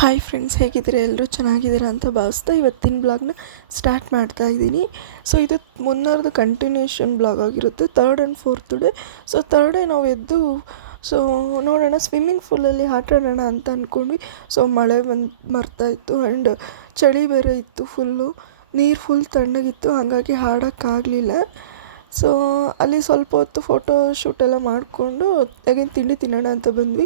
Hi friends, ಹೇಗಿದ್ದೀರಾ? ಎಲ್ಲರೂ ಚೆನ್ನಾಗಿದ್ದೀರಾ ಅಂತ ಭಾವಿಸ್ತಾ ಇವತ್ತಿನ ಬ್ಲಾಗ್ನ ಸ್ಟಾರ್ಟ್ ಮಾಡ್ತಾ ಇದ್ದೀನಿ. ಸೊ ಇದು ಮುನ್ನೋರ್ದು ಕಂಟಿನ್ಯೂಷನ್ ಬ್ಲಾಗ್ ಆಗಿರುತ್ತೆ, 3rd and 4th day. So 3rd day ನಾವು ಎದ್ದು ಸೊ ನೋಡೋಣ ಸ್ವಿಮ್ಮಿಂಗ್ ಪೂಲಲ್ಲಿ ಆಟ ಆಡೋಣ ಅಂತ ಅಂದ್ಕೊಂಡ್ವಿ. ಸೊ ಮಳೆ ಬರ್ತಾಯಿತ್ತು ಆ್ಯಂಡ್ ಚಳಿ ಬೇರೆ ಇತ್ತು, ನೀರು ಫುಲ್ ತಣ್ಣಗಿತ್ತು, ಹಾಗಾಗಿ ಆಡೋಕ್ಕಾಗಲಿಲ್ಲ. ಸೊ ಅಲ್ಲಿ ಸ್ವಲ್ಪ ಹೊತ್ತು ಫೋಟೋ ಶೂಟೆಲ್ಲ ಮಾಡಿಕೊಂಡು ಅಗೇನ್ ತಿಂಡಿ ತಿನ್ನೋಣ ಅಂತ ಬಂದ್ವಿ.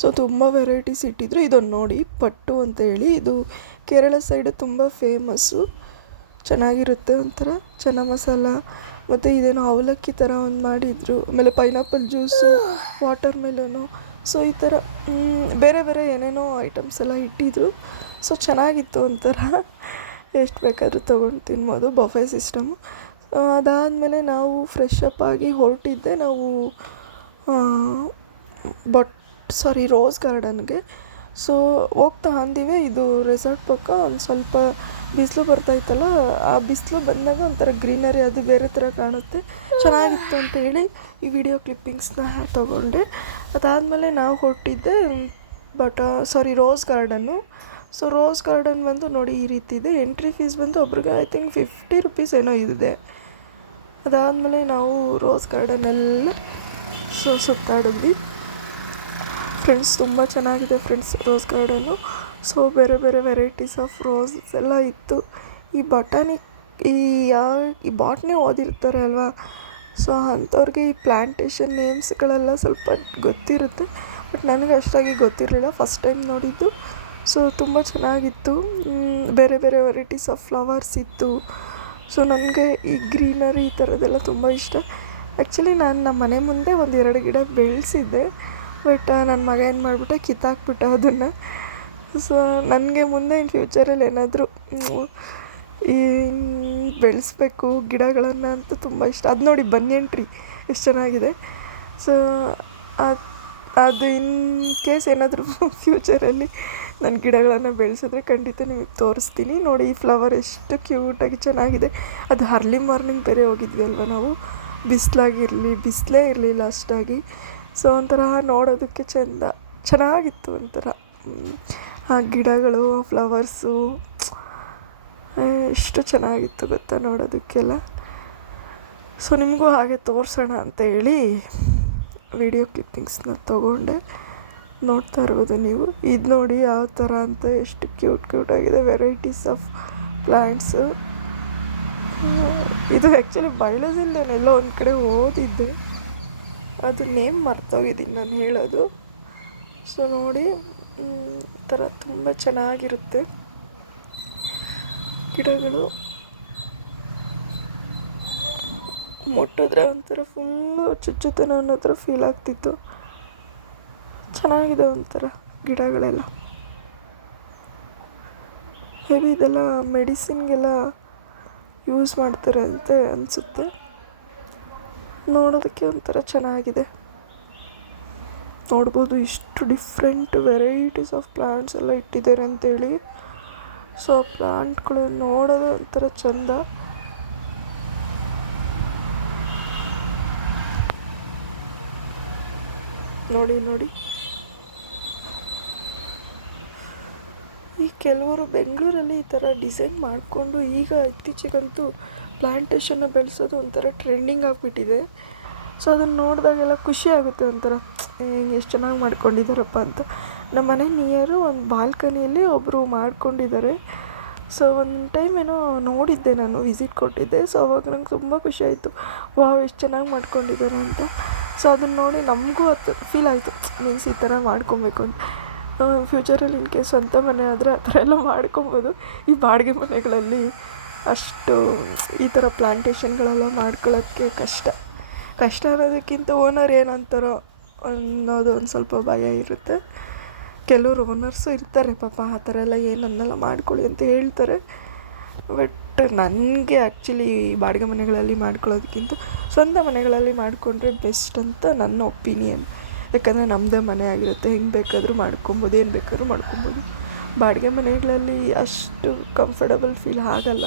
ಸೊ ತುಂಬ ವೆರೈಟೀಸ್ ಇಟ್ಟಿದ್ರು. ಇದೊಂದು ನೋಡಿ, ಪಟ್ಟು ಅಂತ ಹೇಳಿ, ಇದು ಕೇರಳ ಸೈಡು ತುಂಬ ಫೇಮಸ್ಸು, ಚೆನ್ನಾಗಿರುತ್ತೆ, ಒಂಥರ ಚೆನ್ನ ಮಸಾಲ. ಮತ್ತು ಇದೇನೋ ಅವಲಕ್ಕಿ ಥರ ಒಂದು ಮಾಡಿದರು. ಆಮೇಲೆ ಪೈನಾಪಲ್ ಜ್ಯೂಸು, ವಾಟರ್ ಮೆಲನು, ಸೊ ಈ ಥರ ಬೇರೆ ಬೇರೆ ಏನೇನೋ ಐಟಮ್ಸ್ ಎಲ್ಲ ಇಟ್ಟಿದ್ರು. ಸೊ ಚೆನ್ನಾಗಿತ್ತು, ಒಂಥರ ಎಷ್ಟು ಬೇಕಾದರೂ ತೊಗೊಂಡು ತಿನ್ಬೋದು, ಬಫೆ ಸಿಸ್ಟಮು. ಅದಾದಮೇಲೆ ನಾವು ಫ್ರೆಶ್ ಅಪ್ ಆಗಿ ಹೊರಟಿದ್ದೆ ನಾವು ರೋಸ್ ಗಾರ್ಡನ್ಗೆ. ಸೊ ಹೋಗ್ತಾ ಅಂದಿವೆ, ಇದು ರೆಸಾರ್ಟ್ ಪಕ್ಕ ಒಂದು ಸ್ವಲ್ಪ ಬಿಸಿಲು ಬರ್ತಾಯಿತ್ತಲ್ಲ, ಆ ಬಿಸಿಲು ಬಂದಾಗ ಒಂಥರ ಗ್ರೀನರಿ ಅದು ಬೇರೆ ಥರ ಕಾಣುತ್ತೆ, ಚೆನ್ನಾಗಿತ್ತು ಅಂತ ಹೇಳಿ ಈ ವಿಡಿಯೋ ಕ್ಲಿಪ್ಪಿಂಗ್ಸ್ನ ತೊಗೊಂಡೆ. ಅದಾದಮೇಲೆ ನಾವು ಹೊರಟಿದ್ದೆ ರೋಸ್ ಗಾರ್ಡನ್ನು. ಸೊ ರೋಸ್ ಗಾರ್ಡನ್ ಬಂದು ನೋಡಿ ಈ ರೀತಿ ಇದೆ. ಎಂಟ್ರಿ ಫೀಸ್ ಬಂದು ಒಬ್ರಿಗೆ ಐ ಥಿಂಕ್ 50 ರೂಪೀಸ್ ಏನೋ ಇದೆ. ಅದಾದಮೇಲೆ ನಾವು ರೋಸ್ ಗಾರ್ಡನೆಲ್ಲ ಸುತ್ತಾಡಿದ್ವಿ ಫ್ರೆಂಡ್ಸ್. ತುಂಬ ಚೆನ್ನಾಗಿದೆ ಫ್ರೆಂಡ್ಸ್ ರೋಸ್ ಗಾರ್ಡನ್ನು. ಸೊ ಬೇರೆ ಬೇರೆ ವೆರೈಟೀಸ್ ಆಫ್ ರೋಸ್ ಎಲ್ಲ ಇತ್ತು. ಈ ಬಾಟ್ನಿ ಓದಿರ್ತಾರೆ ಅಲ್ವಾ, ಸೊ ಅಂಥವ್ರಿಗೆ ಈ ಪ್ಲ್ಯಾಂಟೇಷನ್ ನೇಮ್ಸ್ಗಳೆಲ್ಲ ಸ್ವಲ್ಪ ಗೊತ್ತಿರುತ್ತೆ, ಬಟ್ ನನಗೆ ಅಷ್ಟಾಗಿ ಗೊತ್ತಿರಲಿಲ್ಲ, ಫಸ್ಟ್ ಟೈಮ್ ನೋಡಿದ್ದು. ಸೊ ತುಂಬ ಚೆನ್ನಾಗಿತ್ತು, ಬೇರೆ ಬೇರೆ ವೆರೈಟೀಸ್ ಆಫ್ ಫ್ಲವರ್ಸ್ ಇತ್ತು. ಸೊ ನನಗೆ ಈ ಗ್ರೀನರಿ ಈ ಥರದ್ದೆಲ್ಲ ತುಂಬ ಇಷ್ಟ. ಆ್ಯಕ್ಚುಲಿ ನಾನು ನಮ್ಮ ಮನೆ ಮುಂದೆ 1-2 ಗಿಡ ಬೆಳೆಸಿದ್ದೆ, ಬಟ್ ನನ್ನ ಮಗ ಏನು ಮಾಡಿಬಿಟ್ಟ, ಕಿತ್ತಾಕ್ಬಿಟ್ಟ ಅದನ್ನು. ಸೊ ನನಗೆ ಮುಂದೆ ಇನ್ ಫ್ಯೂಚರಲ್ಲಿ ಏನಾದರೂ ಈ ಬೆಳೆಸ್ಬೇಕು ಗಿಡಗಳನ್ನು ಅಂತ ತುಂಬ ಇಷ್ಟ. ಅದು ನೋಡಿ ಬನ್ಯನ್ ಟ್ರೀ ಎಷ್ಟು ಚೆನ್ನಾಗಿದೆ. ಸೊ ಅದು ಇನ್ ಕೇಸ್ ಏನಾದರೂ ಫ್ಯೂಚರಲ್ಲಿ ನಾನು ಗಿಡಗಳನ್ನು ಬೆಳೆಸಿದ್ರೆ ಖಂಡಿತ ನಿಮಗೆ ತೋರಿಸ್ತೀನಿ. ನೋಡಿ ಈ ಫ್ಲವರ್ ಎಷ್ಟು ಕ್ಯೂಟಾಗಿ ಚೆನ್ನಾಗಿದೆ. ಅದು ಅರ್ಲಿ ಮಾರ್ನಿಂಗ್ ಬೇರೆ ಹೋಗಿದ್ವಿ ಅಲ್ವ ನಾವು, ಬಿಸಿಲೇ ಇರಲಿಲ್ಲ ಅಷ್ಟಾಗಿ. ಸೊ ಒಂಥರ ನೋಡೋದಕ್ಕೆ ಚೆನ್ನಾಗಿತ್ತು ಒಂಥರ. ಆ ಗಿಡಗಳು, ಫ್ಲವರ್ಸು ಎಷ್ಟು ಚೆನ್ನಾಗಿತ್ತು ಗೊತ್ತಾ ನೋಡೋದಕ್ಕೆಲ್ಲ. ಸೊ ನಿಮಗೂ ಹಾಗೆ ತೋರಿಸೋಣ ಅಂತ ಹೇಳಿ ವಿಡಿಯೋ ಕ್ಲಿಪ್ಪಿಂಗ್ಸ್ನ ತೊಗೊಂಡೆ. ನೋಡ್ತಾ ಇರ್ಬೋದು ನೀವು. ಇದು ನೋಡಿ ಯಾವ ಥರ ಅಂತ, ಎಷ್ಟು ಕ್ಯೂಟಾಗಿದೆ, ವೆರೈಟೀಸ್ ಆಫ್ ಪ್ಲ್ಯಾಂಟ್ಸು. ಇದು ಆ್ಯಕ್ಚುಲಿ ಬಯಲಜಿಲ್ದೇನೆಲ್ಲೋ ಒಂದು ಕಡೆ ಓದಿದ್ದೆ, ಅದು ನೇಮ್ ಮರ್ತೋಗಿದ್ದೀನಿ ನಾನು ಹೇಳೋದು. ಸೊ ನೋಡಿ ಈ ಥರ ತುಂಬ ಚೆನ್ನಾಗಿರುತ್ತೆ ಗಿಡಗಳು. ಮುಟ್ಟಿದ್ರೆ ಒಂಥರ ಫುಲ್ಲು ಚುಚ್ಚುತನ ಅನ್ನೋ ಥರ ಫೀಲ್ ಆಗ್ತಿತ್ತು. ಚೆನ್ನಾಗಿದೆ ಒಂಥರ ಗಿಡಗಳೆಲ್ಲ. ಹೆವಿ ಇದೆಲ್ಲ ಮೆಡಿಸಿನ್ಗೆಲ್ಲ ಯೂಸ್ ಮಾಡ್ತಾರೆ ಅಂತ ಅನಿಸುತ್ತೆ. ನೋಡೋದಕ್ಕೆ ಒಂಥರ ಚೆನ್ನಾಗಿದೆ. ನೋಡ್ಬೋದು ಇಷ್ಟು ಡಿಫ್ರೆಂಟ್ ವೆರೈಟೀಸ್ ಆಫ್ ಪ್ಲ್ಯಾಂಟ್ಸ್ ಎಲ್ಲ ಇಟ್ಟಿದ್ದಾರೆ ಅಂತೇಳಿ. ಸೊ ಆ ಪ್ಲ್ಯಾಂಟ್ಗಳು ನೋಡೋದು ಒಂಥರ ಚೆಂದ. ನೋಡಿ ಈ ಕೆಲವರು ಬೆಂಗಳೂರಲ್ಲಿ ಈ ಥರ ಡಿಸೈನ್ ಮಾಡಿಕೊಂಡು, ಈಗ ಇತ್ತೀಚೆಗಂತೂ ಪ್ಲ್ಯಾಂಟೇಷನ್ನ ಬೆಳೆಸೋದು ಒಂಥರ ಟ್ರೆಂಡಿಂಗ್ ಆಗಿಬಿಟ್ಟಿದೆ. ಸೊ ಅದನ್ನು ನೋಡಿದಾಗೆಲ್ಲ ಖುಷಿ ಆಗುತ್ತೆ, ಒಂಥರ ಎಷ್ಟು ಚೆನ್ನಾಗಿ ಮಾಡ್ಕೊಂಡಿದ್ದಾರಪ್ಪ ಅಂತ. ನಮ್ಮ ಮನೆ ನಿಯರು ಒಂದು ಬಾಲ್ಕನಿಯಲ್ಲಿ ಒಬ್ಬರು ಮಾಡ್ಕೊಂಡಿದ್ದಾರೆ. ಸೊ ಒಂದು ಟೈಮ್ ಏನೋ ನೋಡಿದ್ದೆ, ನಾನು ವಿಸಿಟ್ ಕೊಟ್ಟಿದ್ದೆ. ಸೊ ಅವಾಗ ನಂಗೆ ತುಂಬ ಖುಷಿ ಆಯಿತು, ವಾವ್ ಎಷ್ಟು ಚೆನ್ನಾಗಿ ಮಾಡ್ಕೊಂಡಿದ್ದಾರೆ ಅಂತ. ಸೊ ಅದನ್ನು ನೋಡಿ ನಮಗೂ ಅದು ಫೀಲ್ ಆಯಿತು, ಮೀನ್ಸ್ ಈ ಥರ ಮಾಡ್ಕೊಬೇಕು ಅಂತ. ಫ್ಯೂಚರಲ್ಲಿ ಇನ್ ಕೇಸ್ ಸ್ವಂತ ಮನೆ ಆದರೆ ಆ ಥರ ಎಲ್ಲ ಮಾಡ್ಕೊಬೋದು. ಈ ಬಾಡಿಗೆ ಮನೆಗಳಲ್ಲಿ ಅಷ್ಟು ಈ ಥರ ಪ್ಲ್ಯಾಂಟೇಷನ್ಗಳೆಲ್ಲ ಮಾಡ್ಕೊಳ್ಳೋಕ್ಕೆ ಕಷ್ಟ ಅನ್ನೋದಕ್ಕಿಂತ ಓನರ್ ಏನಂತಾರೋ ಅನ್ನೋದು ಒಂದು ಸ್ವಲ್ಪ ಭಯ ಇರುತ್ತೆ. ಕೆಲವರು ಓನರ್ಸು ಇರ್ತಾರೆ ಪಾಪ, ಆ ಥರ ಎಲ್ಲ ಏನನ್ನೆಲ್ಲ ಮಾಡ್ಕೊಳ್ಳಿ ಅಂತ ಹೇಳ್ತಾರೆ. ಬಟ್ ನನಗೆ ಆ್ಯಕ್ಚುಲಿ ಬಾಡಿಗೆ ಮನೆಗಳಲ್ಲಿ ಮಾಡ್ಕೊಳ್ಳೋದಕ್ಕಿಂತ ಸ್ವಂತ ಮನೆಗಳಲ್ಲಿ ಮಾಡಿಕೊಂಡ್ರೆ ಬೆಸ್ಟ್ ಅಂತ ನನ್ನ ಒಪಿನಿಯನ್. ಯಾಕಂದರೆ ನಮ್ಮದೇ ಮನೆ ಆಗಿರುತ್ತೆ, ಹೆಂಗೆ ಬೇಕಾದರೂ ಮಾಡ್ಕೊಬೋದು, ಏನು ಬೇಕಾದ್ರೂ ಮಾಡ್ಕೊಬೋದು. ಬಾಡಿಗೆ ಮನೆಗಳಲ್ಲಿ ಅಷ್ಟು ಕಂಫರ್ಟಬಲ್ ಫೀಲ್ ಆಗಲ್ಲ.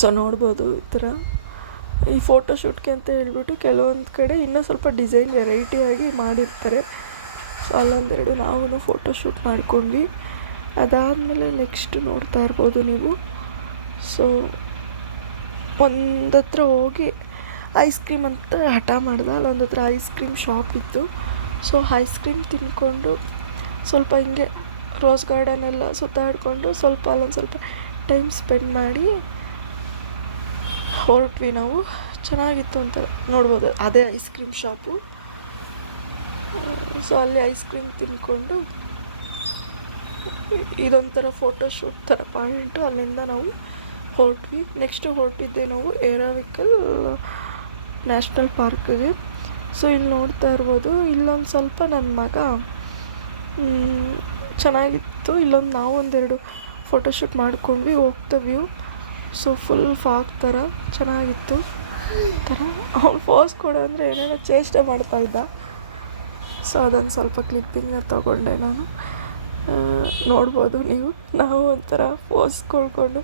ಸೊ ನೋಡ್ಬೋದು ಈ ಥರ ಈ ಫೋಟೋಶೂಟ್ಗೆ ಅಂತ ಹೇಳ್ಬಿಟ್ಟು ಕೆಲವೊಂದು ಕಡೆ ಇನ್ನೂ ಸ್ವಲ್ಪ ಡಿಸೈನ್ ವೆರೈಟಿಯಾಗಿ ಮಾಡಿರ್ತಾರೆ. ಸೊ ಅಲ್ಲೊಂದೆರಡು ನಾವು ಫೋಟೋಶೂಟ್ ಮಾಡ್ಕೊಂಡ್ವಿ. ಅದಾದಮೇಲೆ ನೆಕ್ಸ್ಟ್ ನೋಡ್ತಾ ಇರ್ಬೋದು ನೀವು. ಸೊ ಒಂದತ್ರ ಹೋಗಿ ಐಸ್ ಕ್ರೀಮ್ ಅಂತ ಹಠ ಮಾಡ್ದೆ. ಅಲ್ಲೊಂದು ಹತ್ರ ಐಸ್ ಕ್ರೀಮ್ ಶಾಪ್ ಇತ್ತು. ಸೊ ಐಸ್ ಕ್ರೀಮ್ ತಿಂದ್ಕೊಂಡು ಸ್ವಲ್ಪ ಹಿಂಗೆ ರೋಸ್ ಗಾರ್ಡನ್ ಎಲ್ಲ ಸುತ್ತಾಡಿಕೊಂಡು ಅಲ್ಲೊಂದು ಸ್ವಲ್ಪ ಟೈಮ್ ಸ್ಪೆಂಡ್ ಮಾಡಿ ಹೊರಟ್ವಿ ನಾವು. ಚೆನ್ನಾಗಿತ್ತು ಅಂತ ನೋಡ್ಬೋದು, ಅದೇ ಐಸ್ ಕ್ರೀಮ್ ಶಾಪು. ಸೊ ಅಲ್ಲಿ ಐಸ್ ಕ್ರೀಮ್ ತಿಂದ್ಕೊಂಡು ಇದೊಂಥರ ಫೋಟೋಶೂಟ್ ಥರ ಪಾಯಿಂಟು. ಅಲ್ಲಿಂದ ನಾವು ಹೊರಟ್ವಿ. ನೆಕ್ಸ್ಟ್ ಹೊರಟಿದ್ದೆ ನಾವು ಏರಾವಿಕಲ್ ನ್ಯಾಷನಲ್ ಪಾರ್ಕ್ಗೆ. ಸೊ ಇಲ್ಲಿ ನೋಡ್ತಾ ಇರ್ಬೋದು, ಇಲ್ಲೊಂದು ಸ್ವಲ್ಪ ನನ್ನ ಮಗ ಚೆನ್ನಾಗಿತ್ತು. ನಾವು ಒಂದೆರಡು ಫೋಟೋಶೂಟ್ ಮಾಡ್ಕೊಂಡ್ವಿ ಹೋಗ್ತಾ ವ್ಯೂ. ಸೊ ಫುಲ್ ಫಾಗ್ ಥರ ಚೆನ್ನಾಗಿತ್ತು. ಥರ ಅವ್ನು ಪೋಸ್ ಕೊಡು ಅಂದರೆ ಏನೇನೋ ಚೇಷ್ಟೆ ಮಾಡ್ತಾಯಿದ್ದ. ಸೊ ಅದೊಂದು ಸ್ವಲ್ಪ ಕ್ಲಿಪ್ಪಿಂಗ್ನ ತೊಗೊಂಡೆ ನಾನು. ನೋಡ್ಬೋದು ನೀವು, ನಾವು ಒಂಥರ ಪೋಸ್ ಕೊಡ್ಕೊಂಡು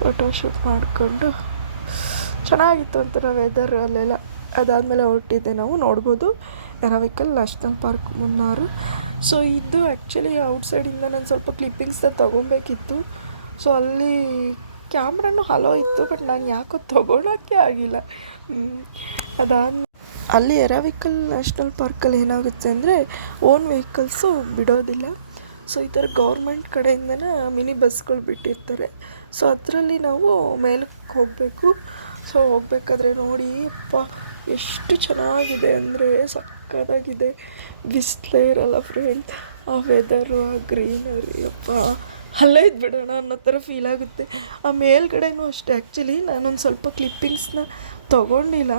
ಫೋಟೋಶೂಟ್ ಮಾಡಿಕೊಂಡು ಚೆನ್ನಾಗಿತ್ತು ಒಂಥರ ವೆದರ್ ಅಲ್ಲೆಲ್ಲ. ಅದಾದಮೇಲೆ ಹೊರಟಿದ್ದೆ ನಾವು. ನೋಡ್ಬೋದು ಏರಾವಿಕಲ್ ನ್ಯಾಷನಲ್ ಪಾರ್ಕ್ ಮುನ್ನಾರು. ಸೊ ಇದು ಆ್ಯಕ್ಚುಲಿ ಔಟ್ಸೈಡಿಂದ ನಾನು ಸ್ವಲ್ಪ ಕ್ಲಿಪ್ಪಿಂಗ್ಸ್ನ ತೊಗೊಬೇಕಿತ್ತು. ಸೊ ಅಲ್ಲಿ ಕ್ಯಾಮ್ರಾನು ಹಲೋ ಇತ್ತು, ಬಟ್ ನಾನು ಯಾಕೋ ತೊಗೊಳಕ್ಕೆ ಆಗಿಲ್ಲ. ಅಲ್ಲಿ ಏರಾವಿಕಲ್ ನ್ಯಾಷನಲ್ ಪಾರ್ಕಲ್ಲಿ ಏನಾಗುತ್ತೆ ಅಂದರೆ ಓನ್ ವೆಹಿಕಲ್ಸು ಬಿಡೋದಿಲ್ಲ. ಸೊ ಈ ಥರ ಗೌರ್ಮೆಂಟ್ ಕಡೆಯಿಂದನೇ ಮಿನಿ ಬಸ್ಗಳು ಬಿಟ್ಟಿರ್ತಾರೆ. ಸೊ ಅದರಲ್ಲಿ ನಾವು ಮೇಲಕ್ಕೆ ಹೋಗಬೇಕು. ಸೊ ಹೋಗ್ಬೇಕಾದ್ರೆ ನೋಡಿ ಅಪ್ಪ ಎಷ್ಟು ಚೆನ್ನಾಗಿದೆ ಅಂದರೆ ಸಕ್ಕತ್ತಾಗಿದೆ. ಬಿಸಿಲೇ ಇರಲ್ಲ ಫ್ರೆಂಡ್, ಆ ವೆದರು, ಆ ಗ್ರೀನರಿ, ಅಪ್ಪ ಅಲ್ಲೇ ಇದ್ಬಿಡೋಣ ಅನ್ನೋ ಥರ ಫೀಲ್ ಆಗುತ್ತೆ. ಆ ಮೇಲ್ಗಡೆನೂ ಅಷ್ಟೇ. ಆ್ಯಕ್ಚುಲಿ ನಾನೊಂದು ಸ್ವಲ್ಪ ಕ್ಲಿಪ್ಪಿಂಗ್ಸ್ನ ತೊಗೊಂಡಿಲ್ಲ.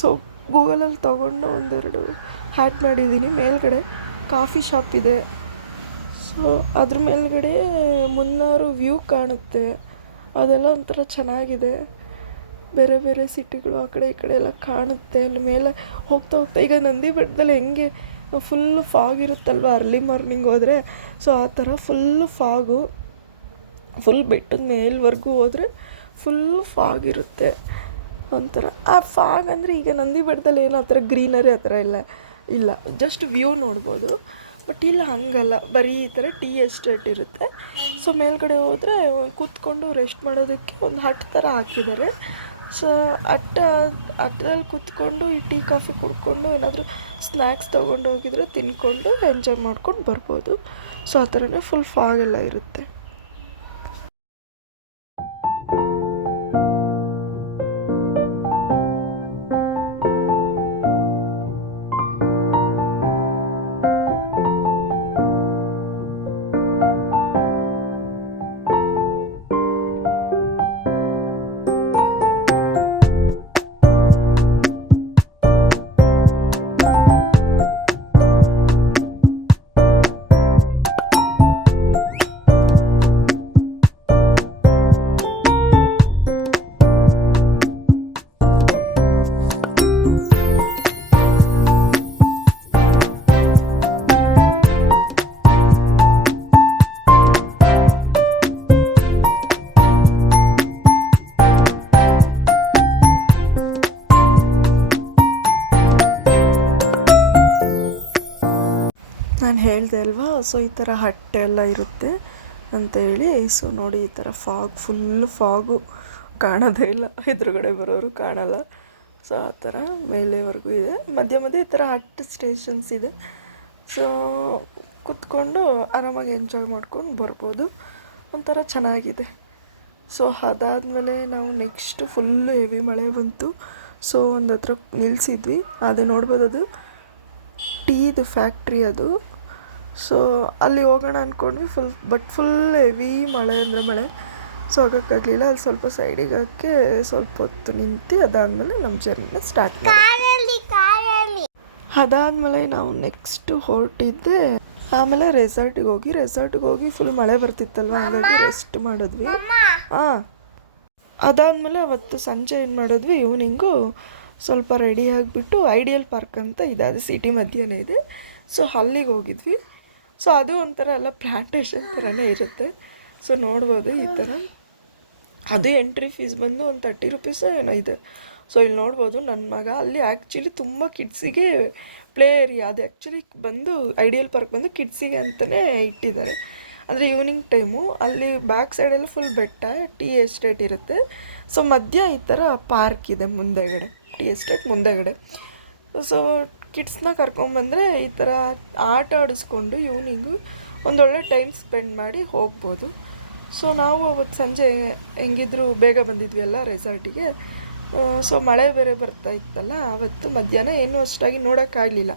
ಸೊ ಗೂಗಲಲ್ಲಿ ತೊಗೊಂಡು ಒಂದೆರಡು ಹ್ಯಾಡ್ ಮಾಡಿದ್ದೀನಿ. ಮೇಲ್ಗಡೆ ಕಾಫಿ ಶಾಪ್ ಇದೆ. ಸೊ ಅದ್ರ ಮೇಲ್ಗಡೆ ಮುನ್ನಾರು ವ್ಯೂ ಕಾಣುತ್ತೆ. ಅದೆಲ್ಲ ಒಂಥರ ಚೆನ್ನಾಗಿದೆ. ಬೇರೆ ಬೇರೆ ಸಿಟಿಗಳು ಆ ಕಡೆ ಈ ಕಡೆ ಎಲ್ಲ ಕಾಣುತ್ತೆ. ಅಲ್ಲಿ ಮೇಲೆ ಹೋಗ್ತಾ ಈಗ ನಂದಿ ಬೆಟ್ಟದಲ್ಲಿ ಹೆಂಗೆ ಫುಲ್ಲು ಫಾಗ್ ಇರುತ್ತಲ್ವ ಅರ್ಲಿ ಮಾರ್ನಿಂಗ್ ಹೋದರೆ, ಸೊ ಆ ಥರ ಫುಲ್ಲು ಫಾಗು. ಫುಲ್ ಬೆಟ್ಟದ ಮೇಲ್ವರೆಗೂ ಹೋದರೆ ಫುಲ್ಲು ಫಾಗ್ ಇರುತ್ತೆ ಒಂಥರ. ಆ ಫಾಗ್ ಅಂದರೆ ಈಗ ನಂದಿ ಬೆಟ್ಟದಲ್ಲಿ ಏನೋ ಆ ಥರ ಗ್ರೀನರಿ ಆ ಥರ ಇಲ್ಲ, ಜಸ್ಟ್ ವ್ಯೂ ನೋಡ್ಬೋದು. ಬಟ್ ಇಲ್ಲ ಹಂಗಲ್ಲ, ಬರೀ ಈ ಥರ ಟೀ ಎಸ್ಟೇಟ್ ಇರುತ್ತೆ. ಸೊ ಮೇಲ್ಗಡೆ ಹೋದರೆ ಕೂತ್ಕೊಂಡು ರೆಸ್ಟ್ ಮಾಡೋದಕ್ಕೆ ಒಂದು ಹಟ್ ಥರ ಹಾಕಿದ್ದಾರೆ. ಸೊ ಹಟ್ಟಲ್ಲಿ ಕೂತ್ಕೊಂಡು ಈ ಟೀ ಕಾಫಿ ಕುಡ್ಕೊಂಡು ಏನಾದರೂ ಸ್ನ್ಯಾಕ್ಸ್ ತೊಗೊಂಡು ಹೋಗಿದ್ರೆ ತಿನ್ಕೊಂಡು ಎಂಜಾಯ್ ಮಾಡ್ಕೊಂಡು ಬರ್ಬೋದು. ಸೊ ಆ ಥರನೇ ಫುಲ್ ಫಾಗೆಲ್ಲ ಇರುತ್ತೆ. ನಾನು ಹೇಳಿದೆ ಅಲ್ವಾ, ಸೊ ಈ ಥರ ಹಟ್ಟೆಲ್ಲ ಇರುತ್ತೆ ಅಂತೇಳಿ. ಸೊ ನೋಡಿ ಈ ಥರ ಫುಲ್ಲು ಫಾಗು ಕಾಣೋದೇ ಇಲ್ಲ, ಎದುರುಗಡೆ ಬರೋರು ಕಾಣಲ್ಲ. ಸೊ ಆ ಥರ ಮೇಲೆವರೆಗೂ ಇದೆ. ಮಧ್ಯೆ ಈ ಥರ ಹಟ್ ಸ್ಟೇಷನ್ಸ್ ಇದೆ. ಸೊ ಕೂತ್ಕೊಂಡು ಆರಾಮಾಗಿ ಎಂಜಾಯ್ ಮಾಡ್ಕೊಂಡು ಬರ್ಬೋದು. ಒಂಥರ ಚೆನ್ನಾಗಿದೆ. ಸೊ ಅದಾದಮೇಲೆ ನಾವು ನೆಕ್ಸ್ಟ್ ಫುಲ್ಲು ಹೆವಿ ಮಳೆ ಬಂತು. ಸೊ ಒಂದು ಹತ್ರ ನಿಲ್ಲಿಸಿದ್ವಿ. ಅದು ನೋಡ್ಬೋದು, ಅದು ಟೀದು ಫ್ಯಾಕ್ಟ್ರಿ ಅದು. ಸೊ ಅಲ್ಲಿ ಹೋಗೋಣ ಅಂದ್ಕೊಂಡ್ವಿ. ಫುಲ್ ಹೆವಿ ಮಳೆ ಅಂದರೆ ಮಳೆ. ಸೊ ಹೋಗೋಕ್ಕಾಗಲಿಲ್ಲ. ಅಲ್ಲಿ ಸ್ವಲ್ಪ ಸೈಡಿಗೆ ಹಾಕಿ ಸ್ವಲ್ಪ ಹೊತ್ತು ನಿಂತು ಅದಾದಮೇಲೆ ನಮ್ಮ ಜರ್ನಿನ ಸ್ಟಾರ್ಟ್ ಮಾಡಿ. ಅದಾದಮೇಲೆ ನಾವು ನೆಕ್ಸ್ಟ್ ಹೊರಟಿದ್ದೆ. ಆಮೇಲೆ ರೆಸಾರ್ಟಿಗೆ ಹೋಗಿ ಫುಲ್ ಮಳೆ ಬರ್ತಿತ್ತಲ್ವ, ಹಾಗಾಗಿ ರೆಸ್ಟ್ ಮಾಡಿದ್ವಿ. ಅದಾದಮೇಲೆ ಅವತ್ತು ಸಂಜೆ ಏನು ಮಾಡಿದ್ವಿ, ಈವ್ನಿಂಗು ಸ್ವಲ್ಪ ರೆಡಿ ಆಗಿಬಿಟ್ಟು ಐಡಿಯಲ್ ಪಾರ್ಕ್ ಅಂತ ಇದೆ, ಅದು ಸಿಟಿ ಮಧ್ಯನೇ ಇದೆ. ಸೊ ಅಲ್ಲಿಗೆ ಹೋಗಿದ್ವಿ. ಸೊ ಅದು ಒಂಥರ ಎಲ್ಲ ಪ್ಲ್ಯಾಂಟೇಷನ್ ಥರನೇ ಇರುತ್ತೆ. ಸೊ ನೋಡ್ಬೋದು ಈ ಥರ. ಅದು ಎಂಟ್ರಿ ಫೀಸ್ ಬಂದು ಒಂದು 30 ರೂಪೀಸ್ ಏನೋ ಇದೆ. ಸೊ ಇಲ್ಲಿ ನೋಡ್ಬೋದು ನನ್ನ ಮಗ ಅಲ್ಲಿ ಆ್ಯಕ್ಚುಲಿ ತುಂಬ ಕಿಡ್ಸಿಗೆ ಪ್ಲೇ ಏರಿಯಾ, ಅದು ಆ್ಯಕ್ಚುಲಿ ಬಂದು ಐಡಿಯಲ್ ಪಾರ್ಕ್ ಬಂದು ಕಿಡ್ಸಿಗೆ ಅಂತಲೇ ಇಟ್ಟಿದ್ದಾರೆ. ಅಂದರೆ ಈವ್ನಿಂಗ್ ಟೈಮು ಅಲ್ಲಿ ಬ್ಯಾಕ್ ಸೈಡೆಲ್ಲ ಫುಲ್ ಬೆಟ್ಟ, ಟೀ ಎಸ್ಟೇಟ್ ಇರುತ್ತೆ. ಸೊ ಮಧ್ಯ ಈ ಥರ ಪಾರ್ಕ್ ಇದೆ ಮುಂದೆಗಡೆ, ಟೀ ಎಸ್ಟೇಟ್ ಮುಂದೆಗಡೆ. ಸೊ ಕಿಡ್ಸ್ನ ಕರ್ಕೊಂಬಂದರೆ ಈ ಥರ ಆಟ ಆಡಿಸ್ಕೊಂಡು ಈವ್ನಿಂಗು ಒಂದೊಳ್ಳೆ ಟೈಮ್ ಸ್ಪೆಂಡ್ ಮಾಡಿ ಹೋಗ್ಬೋದು. ಸೊ ನಾವು ಅವತ್ತು ಸಂಜೆ ಹೆಂಗಿದ್ರು ಬೇಗ ಬಂದಿದ್ವಿ ಅಲ್ಲ ರೆಸಾರ್ಟಿಗೆ. ಸೊ ಮಳೆ ಬೇರೆ ಬರ್ತಾ ಇತ್ತಲ್ಲ, ಆವತ್ತು ಮಧ್ಯಾಹ್ನ ಏನೂ ಅಷ್ಟಾಗಿ ನೋಡೋಕ್ಕಾಗಲಿಲ್ಲ.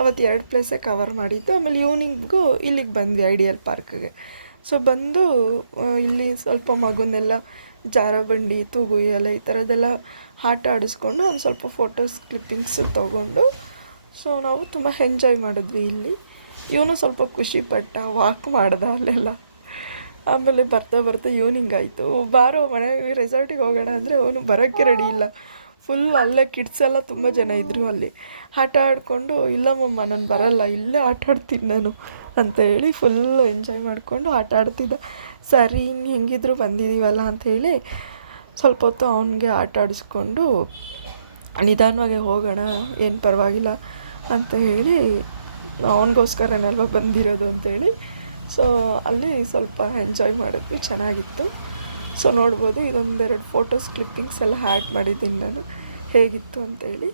ಅವತ್ತು 2 ಪ್ಲೇಸೇ ಕವರ್ ಮಾಡಿದ್ದು. ಆಮೇಲೆ ಈವ್ನಿಂಗು ಇಲ್ಲಿಗೆ ಬಂದ್ವಿ ಐಡಿಯಲ್ ಪಾರ್ಕ್ಗೆ. ಸೊ ಬಂದು ಇಲ್ಲಿ ಸ್ವಲ್ಪ ಮಗುನೆಲ್ಲ ಜಾರಬಂಡಿ, ತೂಗು ಉಯ್ಯಾಲೆ ಈ ಥರದ್ದೆಲ್ಲ ಆಟ ಆಡಿಸ್ಕೊಂಡು ಒಂದು ಸ್ವಲ್ಪ ಫೋಟೋಸ್ ಕ್ಲಿಪ್ಪಿಂಗ್ಸ್ ತೊಗೊಂಡು ಸೊ ನಾವು ತುಂಬ ಎಂಜಾಯ್ ಮಾಡಿದ್ವಿ ಇಲ್ಲಿ. ಇವನು ಸ್ವಲ್ಪ ಖುಷಿಪಟ್ಟ, ವಾಕ್ ಮಾಡ್ದ ಅಲ್ಲೆಲ್ಲ. ಆಮೇಲೆ ಬರ್ತಾ ಬರ್ತಾ ಈವ್ನಿಂಗ್ ಆಯಿತು. ಬಾರೋ ಮನೆಗೆ ರೆಸಾರ್ಟಿಗೆ ಹೋಗೋಣ ಅಂದರೆ ಅವನು ಬರೋಕ್ಕೆ ರೆಡಿ ಇಲ್ಲ. ಫುಲ್ ಅಲ್ಲೇ ಕಿಡ್ಸ್ ಎಲ್ಲ ತುಂಬ ಜನ ಇದ್ದರು ಅಲ್ಲಿ. ಆಟ ಆಡಿಕೊಂಡು, ಇಲ್ಲ ಮಮ್ಮ ನಾನು ಬರಲ್ಲ, ಇಲ್ಲೇ ಆಟ ಆಡ್ತೀನಿ ನಾನು ಅಂತ ಹೇಳಿ ಫುಲ್ಲು ಎಂಜಾಯ್ ಮಾಡಿಕೊಂಡು ಆಟ ಆಡ್ತಿದ್ದ. ಸರಿ ಇನ್ನು ಹೆಂಗಿದ್ರು ಬಂದಿದ್ದೀವಲ್ಲ ಅಂಥೇಳಿ ಸ್ವಲ್ಪ ಹೊತ್ತು ಅವನಿಗೆ ಆಟ ಆಡಿಸ್ಕೊಂಡು ನಿಧಾನವಾಗಿ ಹೋಗೋಣ, ಏನು ಪರವಾಗಿಲ್ಲ ಅಂತ ಹೇಳಿ ಅವನಿಗೋಸ್ಕರನೆಲ್ಲ ಬಂದಿರೋದು ಅಂಥೇಳಿ ಸೊ ಅಲ್ಲಿ ಸ್ವಲ್ಪ ಎಂಜಾಯ್ ಮಾಡಿದ್ವಿ, ಚೆನ್ನಾಗಿತ್ತು. ಸೊ ನೋಡ್ಬೋದು, ಇದೊಂದೆರಡು ಫೋಟೋಸ್ ಕ್ಲಿಪ್ಪಿಂಗ್ಸ್ ಎಲ್ಲ ಆ್ಯಡ್ ಮಾಡಿದ್ದೀನಿ ನಾನು, ಹೇಗಿತ್ತು ಅಂತೇಳಿ.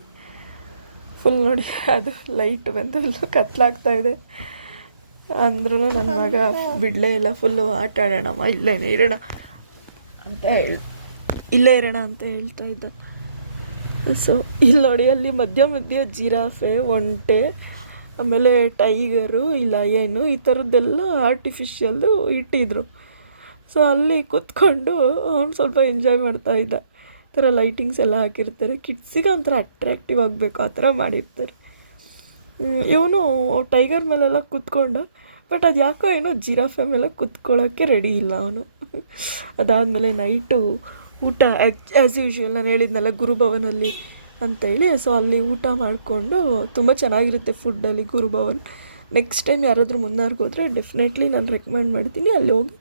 ಫುಲ್ ನೋಡಿ, ಅದು ಲೈಟ್ ಬಂದು ಕತ್ಲಾಗ್ತಾಯಿದೆ ಅಂದ್ರೂ ನನ್ನ ಮಗ ಬಿಡಲೇ ಇಲ್ಲ. ಫುಲ್ಲು ಆಟ ಆಡೋಣಮ್ಮ, ಇಲ್ಲೇ ಇರೋಣ ಅಂತ ಹೇಳ್ತಾ ಇದ್ದ. ಸೊ ಇಲ್ಲಿ ನೋಡಿ, ಅಲ್ಲಿ ಮಧ್ಯ ಜಿರಾಫೆ, ಒಂಟೆ, ಆಮೇಲೆ ಟೈಗರು, ಇಲ್ಲ ಏನು ಈ ಥರದ್ದೆಲ್ಲ ಆರ್ಟಿಫಿಷಿಯಲ್ಲು ಇಟ್ಟಿದ್ರು. ಸೊ ಅಲ್ಲಿ ಕೂತ್ಕೊಂಡು ಅವನು ಸ್ವಲ್ಪ ಎಂಜಾಯ್ ಮಾಡ್ತಾ ಇದ್ದ. ಈ ಥರ ಲೈಟಿಂಗ್ಸ್ ಎಲ್ಲ ಹಾಕಿರ್ತಾರೆ, ಕಿಡ್ಸಿಗೆ ಒಂಥರ ಅಟ್ರಾಕ್ಟಿವ್ ಆಗಬೇಕು ಆ ಥರ ಮಾಡಿರ್ತಾರೆ. ಇವನು ಟೈಗರ್ ಮೇಲೆಲ್ಲ ಕೂತ್ಕೊಂಡ, ಬಟ್ ಅದು ಯಾಕೋ ಏನೋ ಜಿರಾಫೆ ಮೇಲೆ ಕೂತ್ಕೊಳ್ಳೋಕ್ಕೆ ರೆಡಿ ಇಲ್ಲ ಅವನು. ಅದಾದಮೇಲೆ ನೈಟು ಊಟ ಆ್ಯಸ್ ಯೂಶ್ವಲ್ ನಾನು ಹೇಳಿದ್ನಲ್ಲ ಗುರುಭವನಲ್ಲಿ ಅಂತೇಳಿ. ಸೊ ಅಲ್ಲಿ ಊಟ ಮಾಡಿಕೊಂಡು, ತುಂಬ ಚೆನ್ನಾಗಿರುತ್ತೆ ಫುಡ್ಡಲ್ಲಿ ಗುರುಭವನ್. ನೆಕ್ಸ್ಟ್ ಟೈಮ್ ಯಾರಾದರೂ ಮುನ್ನಾರ್ಗೆ ಹೋದರೆ ಡೆಫಿನೆಟ್ಲಿ ನಾನು ರೆಕಮೆಂಡ್ ಮಾಡ್ತೀನಿ, ಅಲ್ಲಿ ಹೋಗಿ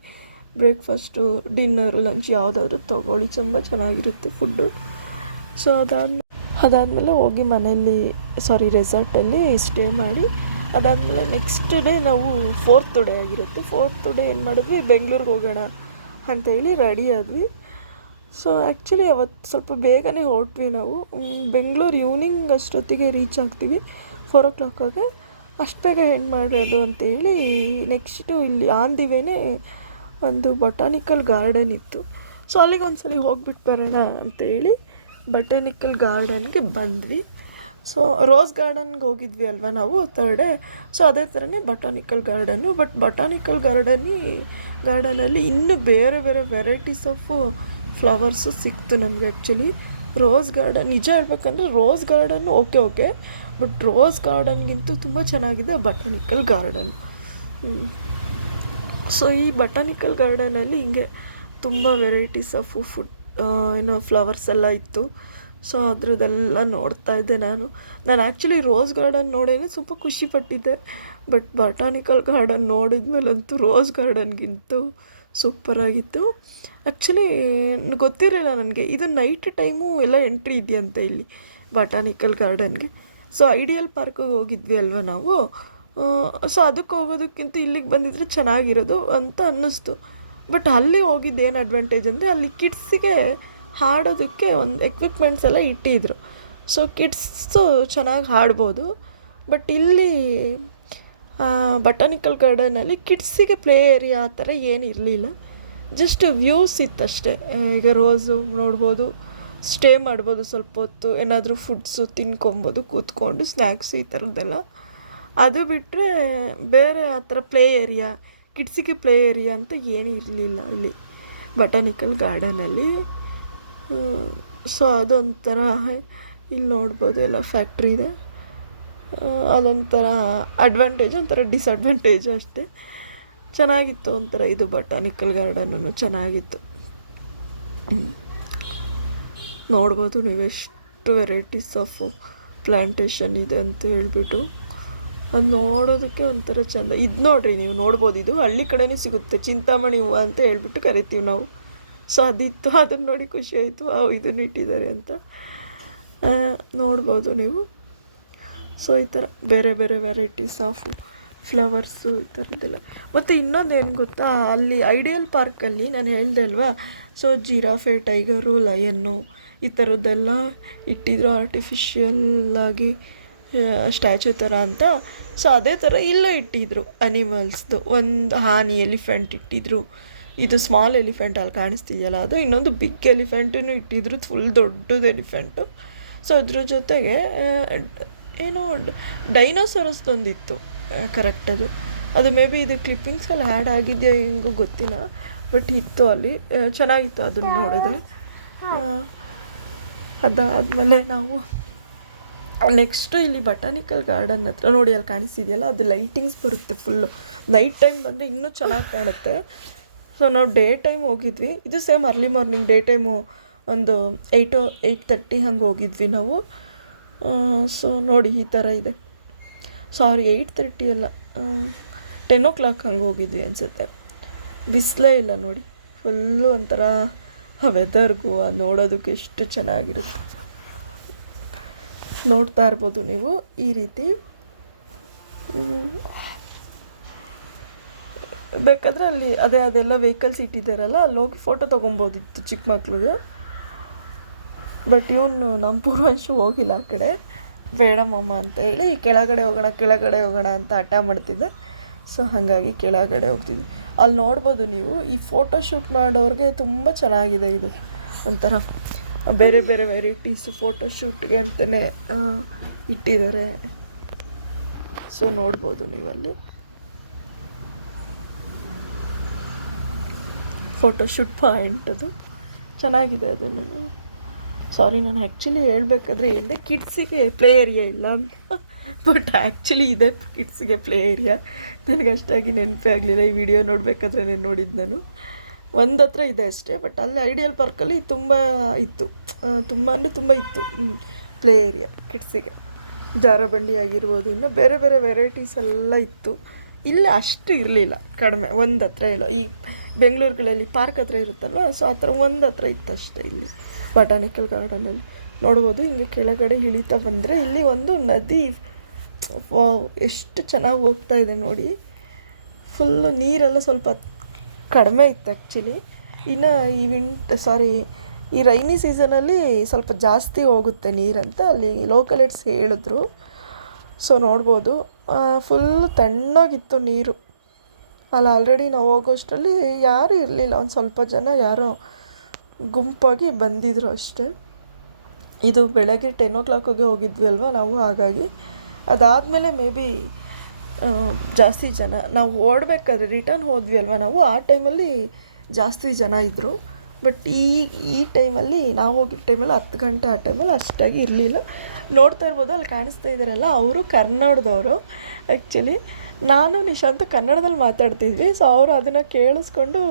ಬ್ರೇಕ್ಫಾಸ್ಟು, ಡಿನ್ನರು, ಲಂಚ್ ಯಾವುದಾದ್ರೂ ತೊಗೊಳ್ಳಿ, ತುಂಬ ಚೆನ್ನಾಗಿರುತ್ತೆ ಫುಡ್ಡು. ಸೊ ಅದಾದಮೇಲೆ ಹೋಗಿ ಮನೆಯಲ್ಲಿ ರೆಸಾರ್ಟಲ್ಲಿ ಸ್ಟೇ ಮಾಡಿ, ಅದಾದಮೇಲೆ ನೆಕ್ಸ್ಟ್ ಡೇ ನಾವು 4th ಡೇ ಆಗಿರುತ್ತೆ. 4th ಡೇ ಏನು ಮಾಡಿದ್ವಿ, ಬೆಂಗಳೂರಿಗೆ ಹೋಗೋಣ ಅಂತೇಳಿ ರೆಡಿ ಆದ್ವಿ. ಸೊ ಆ್ಯಕ್ಚುಲಿ ಅವತ್ತು ಸ್ವಲ್ಪ ಬೇಗನೆ ಹೊರಟ್ವಿ ನಾವು. ಬೆಂಗಳೂರು ಈವ್ನಿಂಗ್ ಅಷ್ಟೊತ್ತಿಗೆ ರೀಚ್ ಆಗ್ತೀವಿ, 4 o'clock. ಅಷ್ಟು ಬೇಗ ಹೆಣ್ಣು ಮಾಡೋದು ಅಂತೇಳಿ ನೆಕ್ಸ್ಟು ಇಲ್ಲಿ ಆನ್ ದಿ ವೇನೇ ಒಂದು ಬೊಟಾನಿಕಲ್ ಗಾರ್ಡನ್ ಇತ್ತು. ಸೊ ಅಲ್ಲಿಗೆ ಒಂದ್ಸಲ ಹೋಗ್ಬಿಟ್ಟು ಬರೋಣ ಅಂತೇಳಿ ಬೊಟಾನಿಕಲ್ ಗಾರ್ಡನ್ಗೆ ಬಂದ್ವಿ. ಸೊ ರೋಸ್ ಗಾರ್ಡನ್ಗೆ ಹೋಗಿದ್ವಿ ಅಲ್ವಾ ನಾವು 3rd ಡೇ. ಸೊ ಅದೇ ಥರನೇ ಬೊಟಾನಿಕಲ್ ಗಾರ್ಡನ್ನು. ಬಟ್ ಬೊಟಾನಿಕಲ್ ಗಾರ್ಡನಲ್ಲಿ ಇನ್ನೂ ಬೇರೆ ವೆರೈಟೀಸ್ ಆಫ್ ಫ್ಲವರ್ಸು ಸಿಕ್ತು ನಮಗೆ. ಆ್ಯಕ್ಚುಲಿ ರೋಸ್ ಗಾರ್ಡನ್, ನಿಜ ಹೇಳ್ಬೇಕಂದ್ರೆ rose garden okay, but rose ಗಾರ್ಡನ್ಗಿಂತೂ ತುಂಬ ಚೆನ್ನಾಗಿದೆ ಬೊಟಾನಿಕಲ್ ಗಾರ್ಡನ್. ಸೊ ಈ ಬೊಟಾನಿಕಲ್ ಗಾರ್ಡನಲ್ಲಿ ಹಿಂಗೆ ತುಂಬ ವೆರೈಟೀಸ್ ಆಫ್ ಫ್ಲವರ್ಸ್ ಎಲ್ಲ ಇತ್ತು. ಸೊ ಅದ್ರದ್ದೆಲ್ಲ ನೋಡ್ತಾ ಇದ್ದೆ ನಾನು ಆ್ಯಕ್ಚುಲಿ ರೋಸ್ ಗಾರ್ಡನ್ ನೋಡೇನೆ ಸ್ವಲ್ಪ ಖುಷಿಪಟ್ಟಿದ್ದೆ. But botanical garden ನೋಡಿದ್ಮೇಲಂತೂ rose ಗಾರ್ಡನ್ಗಿಂತೂ ಸೂಪರಾಗಿತ್ತು. Actually ಗೊತ್ತಿರಲಿಲ್ಲ ನನಗೆ, ಇದು ನೈಟ್ ಟೈಮು ಎಲ್ಲ ಎಂಟ್ರಿ ಇದೆಯಂತೆ ಇಲ್ಲಿ ಬೊಟಾನಿಕಲ್ ಗಾರ್ಡನ್ಗೆ. ಸೊ ಐಡಿಯಲ್ ಪಾರ್ಕಿಗೆ ಹೋಗಿದ್ವಿ ಅಲ್ವಾ ನಾವು. ಸೊ ಅದಕ್ಕೆ ಹೋಗೋದಕ್ಕಿಂತ ಇಲ್ಲಿಗೆ ಬಂದಿದ್ರೆ ಚೆನ್ನಾಗಿರೋದು ಅಂತ ಅನ್ನಿಸ್ತು. ಬಟ್ ಅಲ್ಲಿ ಹೋಗಿದ್ದೇನು ಅಡ್ವಾಂಟೇಜ್ ಅಂದರೆ, ಅಲ್ಲಿ ಕಿಡ್ಸಿಗೆ ಹಾಡೋದಕ್ಕೆ ಒಂದು ಎಕ್ವಿಪ್ಮೆಂಟ್ಸ್ ಎಲ್ಲ ಇಟ್ಟಿದ್ರು. ಸೊ ಕಿಡ್ಸು ಚೆನ್ನಾಗಿ ಹಾಡ್ಬೋದು. ಬಟ್ ಇಲ್ಲಿ ಬೊಟಾನಿಕಲ್ ಗಾರ್ಡನಲ್ಲಿ ಕಿಡ್ಸಿಗೆ ಪ್ಲೇ ಏರಿಯಾ ಆ ಥರ ಏನು ಇರಲಿಲ್ಲ, ಜಸ್ಟ್ ವ್ಯೂಸ್ ಇತ್ತಷ್ಟೇ. ಈಗ ರೋಸು ನೋಡ್ಬೋದು, ಸ್ಟೇ ಮಾಡ್ಬೋದು ಸ್ವಲ್ಪ ಹೊತ್ತು, ಏನಾದರೂ ಫುಡ್ಸು ತಿನ್ಕೊಬೋದು ಕೂತ್ಕೊಂಡು, ಸ್ನ್ಯಾಕ್ಸು ಈ ಥರದ್ದೆಲ್ಲ. ಅದು ಬಿಟ್ಟರೆ ಬೇರೆ ಆ ಥರ ಕಿಡ್ಸಿಗೆ ಪ್ಲೇ ಏರಿಯಾ ಅಂತ ಏನೂ ಇರಲಿಲ್ಲ ಇಲ್ಲಿ ಬೊಟಾನಿಕಲ್ ಗಾರ್ಡನಲ್ಲಿ. ಸೊ ಅದೊಂಥರ ಇಲ್ಲಿ ನೋಡ್ಬೋದು ಎಲ್ಲ ಫ್ಯಾಕ್ಟ್ರಿ ಇದೆ. ಅದೊಂಥರ ಅಡ್ವಾಂಟೇಜ್, ಒಂಥರ ಡಿಸಡ್ವಾಂಟೇಜ್ ಅಷ್ಟೇ. ಚೆನ್ನಾಗಿತ್ತು ಒಂಥರ ಇದು ಬೊಟಾನಿಕಲ್ ಗಾರ್ಡನ್ನು ಚೆನ್ನಾಗಿತ್ತು. ನೋಡ್ಬೋದು ನೀವೆಷ್ಟು ವೆರೈಟೀಸ್ ಆಫ್ ಪ್ಲ್ಯಾಂಟೇಷನ್ ಇದೆ ಅಂತ ಹೇಳ್ಬಿಟ್ಟು. ಅದು ನೋಡೋದಕ್ಕೆ ಒಂಥರ ಚೆಂದ. ಇದು ನೋಡ್ರಿ, ನೀವು ನೋಡ್ಬೋದು, ಇದು ಹಳ್ಳಿ ಕಡೆನೇ ಸಿಗುತ್ತೆ, ಚಿಂತಾಮಣಿ ಹೂವು ಅಂತ ಹೇಳ್ಬಿಟ್ಟು ಕರಿತೀವಿ ನಾವು. ಸೊ ಅದಿತ್ತು, ಅದನ್ನು ನೋಡಿ ಖುಷಿ ಆಯಿತು, ಇದನ್ನು ಇಟ್ಟಿದ್ದಾರೆ ಅಂತ. ನೋಡ್ಬೋದು ನೀವು. ಸೊ ಈ ಥರ ಬೇರೆ ಬೇರೆ ವೆರೈಟೀಸ್ ಆಫ್ ಫ್ಲವರ್ಸು ಈ ಥರದ್ದೆಲ್ಲ. ಮತ್ತು ಇನ್ನೊಂದೇನು ಗೊತ್ತಾ, ಅಲ್ಲಿ ಐಡಿಯಲ್ ಪಾರ್ಕಲ್ಲಿ ನಾನು ಹೇಳಿದೆ ಅಲ್ವಾ, ಸೊ ಜಿರಾಫೆ, ಟೈಗರು, ಲಯನ್ನು ಈ ಥರದ್ದೆಲ್ಲ ಇಟ್ಟಿದ್ರು ಆರ್ಟಿಫಿಷಿಯಲ್ ಆಗಿ ಸ್ಟ್ಯಾಚು ಥರ ಅಂತ. ಸೊ ಅದೇ ಥರ ಇಲ್ಲೂ ಇಟ್ಟಿದ್ರು ಅನಿಮಲ್ಸ್ದು. ಒಂದು ಆನೆ, ಎಲಿಫೆಂಟ್ ಇಟ್ಟಿದ್ರು. ಇದು ಸ್ಮಾಲ್ ಎಲಿಫೆಂಟ್ ಅಲ್ಲಿ ಕಾಣಿಸ್ತಿದೆಯಲ್ಲ ಅದು. ಇನ್ನೊಂದು ಬಿಗ್ ಎಲಿಫೆಂಟನ್ನು ಇಟ್ಟಿದ್ರು, ಫುಲ್ ದೊಡ್ಡದು ಎಲಿಫೆಂಟು. ಸೊ ಅದ್ರ ಜೊತೆಗೆ ಏನೋ ಡೈನೋಸರಸ್ದೊಂದಿತ್ತು ಕರೆಕ್ಟ್. ಅದು ಮೇ ಬಿ ಇದು ಕ್ಲಿಪ್ಪಿಂಗ್ಸಲ್ಲಿ ಆ್ಯಡ್ ಆಗಿದೆಯಾ ಹೆಂಗೂ ಗೊತ್ತಿಲ್ಲ, ಬಟ್ ಇತ್ತು ಅಲ್ಲಿ. ಚೆನ್ನಾಗಿತ್ತು ಅದನ್ನು ನೋಡಿದೆ. ಅದಾದಮೇಲೆ ನಾವು ನೆಕ್ಸ್ಟು ಇಲ್ಲಿ ಬಟಾನಿಕಲ್ ಗಾರ್ಡನ್ ಹತ್ರ ನೋಡಿ, ಅಲ್ಲಿ ಕಾಣಿಸ್ತಿದೆಯಲ್ಲ ಅದು ಲೈಟಿಂಗ್ಸ್ ಬರುತ್ತೆ ಫುಲ್ಲು. ನೈಟ್ ಟೈಮ್ ಬಂದರೆ ಇನ್ನೂ ಚೆನ್ನಾಗಿ ಕಾಣುತ್ತೆ. ಸೊ ನಾವು ಡೇ ಟೈಮ್ ಹೋಗಿದ್ವಿ. ಇದು same early morning. Day time ಒಂದು 8:30 ಹಂಗೆ ಹೋಗಿದ್ವಿ ನಾವು. ಸೊ ನೋಡಿ ಈ ಥರ ಇದೆ. ಸಾರಿ 8:30 ಅಲ್ಲ, 10 ಹಂಗೆ ಹೋಗಿದ್ವಿ ಅನಿಸುತ್ತೆ. ಬಿಸಿಲೇ ಇಲ್ಲ ನೋಡಿ, ಫುಲ್ಲು ಒಂಥರ ವೆದರ್ಗೂ ನೋಡೋದಕ್ಕೆ ಎಷ್ಟು ಚೆನ್ನಾಗಿರುತ್ತೆ. ನೋಡ್ತಾ ಇರ್ಬೋದು ನೀವು ಈ ರೀತಿ. ಬೇಕಾದರೆ ಅಲ್ಲಿ ಅದೆಲ್ಲ ವೆಹಿಕಲ್ಸ್ ಇಟ್ಟಿದ್ದಾರಲ್ಲ, ಅಲ್ಲಿ ಹೋಗಿ ಫೋಟೋ ತೊಗೊಬೋದಿತ್ತು ಚಿಕ್ಕ ಮಕ್ಳಿಗೆ. ಬಟ್ ಇವನು ನಮ್ಮ ಪೂರ್ವಂಶ ಹೋಗಿಲ್ಲ ಆ ಕಡೆ. ಬೇಡ ಮಮ್ಮ ಅಂತ ಹೇಳಿ ಕೆಳಗಡೆ ಹೋಗೋಣ ಅಂತ ಹಠ ಮಾಡ್ತಿದ್ದೆ. ಸೊ ಹಾಗಾಗಿ ಕೆಳಗಡೆ ಹೋಗ್ತಿದ್ವಿ. ಅಲ್ಲಿ ನೋಡ್ಬೋದು ನೀವು, ಈ ಫೋಟೋ ಶೂಟ್ ಮಾಡೋರಿಗೆ ತುಂಬ ಚೆನ್ನಾಗಿದೆ ಇದು. ಒಂಥರ ಬೇರೆ ಬೇರೆ ವೆರೈಟೀಸು ಫೋಟೋ ಶೂಟ್ಗೆ ಅಂತಲೇ ಇಟ್ಟಿದ್ದಾರೆ. ಸೊ ನೋಡ್ಬೋದು ನೀವಲ್ಲಿ ಫೋಟೋ ಶೂಟ್ ಪಾಯಿಂಟ್. ಅದು ಚೆನ್ನಾಗಿದೆ. ಅದನ್ನು ಸಾರಿ, ನಾನು ಆ್ಯಕ್ಚುಲಿ ಹೇಳ್ಬೇಕಾದ್ರೆ ಇಲ್ಲೇ ಕಿಡ್ಸಿಗೆ ಪ್ಲೇ ಏರಿಯಾ ಇಲ್ಲ ಅಂತ, ಬಟ್ ಆ್ಯಕ್ಚುಲಿ ಇದೆ ಕಿಡ್ಸಿಗೆ ಪ್ಲೇ ಏರಿಯಾ. ನನಗೆ ಅಷ್ಟಾಗಿ ನೆನಪೇ ಆಗಲಿಲ್ಲ. ಈ ವಿಡಿಯೋ ನೋಡಬೇಕಾದ್ರೆ ನಾನು ನೋಡಿದ್ದು. ನಾನು ಒಂದು ಹತ್ರ ಇದೆ ಅಷ್ಟೇ, ಬಟ್ ಅಲ್ಲಿ ಐಡಿಯಲ್ ಪಾರ್ಕಲ್ಲಿ ತುಂಬ ಇತ್ತು, ತುಂಬ ಇತ್ತು ಪ್ಲೇ ಏರಿಯಾ ಕಿಡ್ಸಿಗೆ. ಜಾರಬಂಡಿ ಆಗಿರ್ಬೋದು, ಇನ್ನು ಬೇರೆ ಬೇರೆ ವೆರೈಟೀಸ್ ಎಲ್ಲ ಇತ್ತು. ಇಲ್ಲಿ ಅಷ್ಟು ಇರಲಿಲ್ಲ, ಕಡಿಮೆ. ಒಂದು ಹತ್ರ ಇಲ್ಲ. ಈ ಬೆಂಗಳೂರುಗಳಲ್ಲಿ ಪಾರ್ಕ್ ಹತ್ರ ಇರುತ್ತಲ್ವ, ಸೊ ಆ ಥರ ಒಂದು ಹತ್ರ ಇತ್ತು ಅಷ್ಟೇ. ಇಲ್ಲಿ ಬಟಾನಿಕಲ್ ಗಾರ್ಡನಲ್ಲಿ ನೋಡ್ಬೋದು. ಹಿಂಗೆ ಕೆಳಗಡೆ ಇಳಿತಾ ಬಂದರೆ ಇಲ್ಲಿ ಒಂದು ನದಿ ಎಷ್ಟು ಚೆನ್ನಾಗಿ ಹೋಗ್ತಾ ಇದೆ ನೋಡಿ. ಫುಲ್ಲು ನೀರೆಲ್ಲ ಸ್ವಲ್ಪ ಕಡಿಮೆ ಇತ್ತು ಆ್ಯಕ್ಚುಲಿ. ಇನ್ನು ಈ ರೈನಿ ಸೀಸನಲ್ಲಿ ಸ್ವಲ್ಪ ಜಾಸ್ತಿ ಹೋಗುತ್ತೆ ನೀರಂತ ಅಲ್ಲಿ ಲೋಕಲ್ ಏಡ್ಸ್ ಹೇಳಿದ್ರು. ಸೊ ನೋಡ್ಬೋದು ಫುಲ್ಲು ತಣ್ಣಗಿತ್ತು ನೀರು. ಅಲ್ಲಿ ಆಲ್ರೆಡಿ ನಾವು ಹೋಗೋಷ್ಟರಲ್ಲಿ ಯಾರೂ ಇರಲಿಲ್ಲ, ಒಂದು ಸ್ವಲ್ಪ ಜನ ಯಾರೋ ಗುಂಪಾಗಿ ಬಂದಿದ್ರು ಅಷ್ಟೇ. ಇದು ಬೆಳಗ್ಗೆ 10 ಹೋಗಿದ್ವಿ ಅಲ್ವಾ ನಾವು, ಹಾಗಾಗಿ. ಅದಾದಮೇಲೆ ಮೇ ಬಿ ಜಾಸ್ತಿ ಜನ, ನಾವು ಓಡಬೇಕಾದ್ರೆ ರಿಟರ್ನ್ ಹೋದ್ವಿ ಅಲ್ವಾ ನಾವು, ಆ ಟೈಮಲ್ಲಿ ಜಾಸ್ತಿ ಜನ ಇದ್ದರು. ಬಟ್ ಈ ಟೈಮಲ್ಲಿ ನಾವು ಹೋಗಿದ್ದ ಟೈಮಲ್ಲಿ 10 ಗಂಟೆ ಆ ಟೈಮಲ್ಲಿ ಅಷ್ಟಾಗಿ ಇರಲಿಲ್ಲ. ನೋಡ್ತಾ ಇರ್ಬೋದು ಅಲ್ಲಿ ಕಾಣಿಸ್ತಾ ಇದ್ದಾರಲ್ಲ, ಅವರು ಕನ್ನಡದವರು. ಆ್ಯಕ್ಚುಲಿ ನಾನು ನಿಶಾಂತ್ ಕನ್ನಡದಲ್ಲಿ ಮಾತಾಡ್ತಿದ್ವಿ. ಸೊ ಅವರು ಅದನ್ನು ಕೇಳಿಸ್ಕೊಂಡು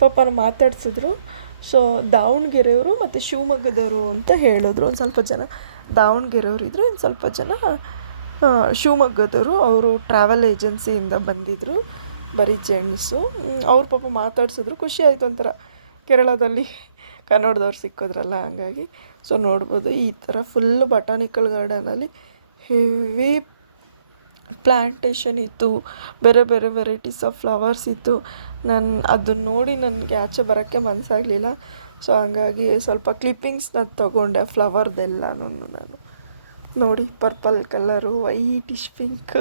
ಪಾಪನ ಮಾತಾಡ್ಸಿದ್ರು. ಸೊ ದಾವಣಗೆರೆಯವರು ಮತ್ತು ಶಿವಮೊಗ್ಗದವರು ಅಂತ ಹೇಳಿದ್ರು. ಒಂದು ಸ್ವಲ್ಪ ಜನ ದಾವಣಗೆರೆಯವರು ಇದ್ದರು, ಇನ್ನು ಸ್ವಲ್ಪ ಜನ ಶಿವಮೊಗ್ಗದವರು. ಅವರು ಟ್ರಾವೆಲ್ ಏಜೆನ್ಸಿಯಿಂದ ಬಂದಿದ್ದರು, ಬರೀ ಜೆಂಟ್ಸು. ಅವ್ರ ಪಾಪ ಮಾತಾಡ್ಸಿದ್ರು, ಖುಷಿ ಆಯಿತು ಒಂಥರ. ಕೇರಳದಲ್ಲಿ ಕನ್ನಡದವ್ರು ಸಿಕ್ಕಿದ್ರಲ್ಲ, ಹಂಗಾಗಿ. ಸೊ ನೋಡ್ಬೋದು ಈ ಥರ ಫುಲ್ಲು ಬಟಾನಿಕಲ್ ಗಾರ್ಡನಲ್ಲಿ ಹೆವಿ ಪ್ಲ್ಯಾಂಟೇಷನ್ ಇತ್ತು, ಬೇರೆ ಬೇರೆ ವೆರೈಟೀಸ್ ಆಫ್ ಫ್ಲವರ್ಸ್ ಇತ್ತು. ನಾನು ಅದನ್ನ ನೋಡಿ ನನಗೆ ಆಚೆ ಬರೋಕ್ಕೆ ಮನಸ್ಸಾಗಲಿಲ್ಲ. ಸೊ ಹಂಗಾಗಿ ಸ್ವಲ್ಪ ಕ್ಲಿಪ್ಪಿಂಗ್ಸ್ನ ತೊಗೊಂಡೆ ಫ್ಲವರ್ದೆಲ್ಲನೂ. ನಾನು ನೋಡಿ ಪರ್ಪಲ್ ಕಲರು, ವೈಟಿಶ್ ಪಿಂಕ್,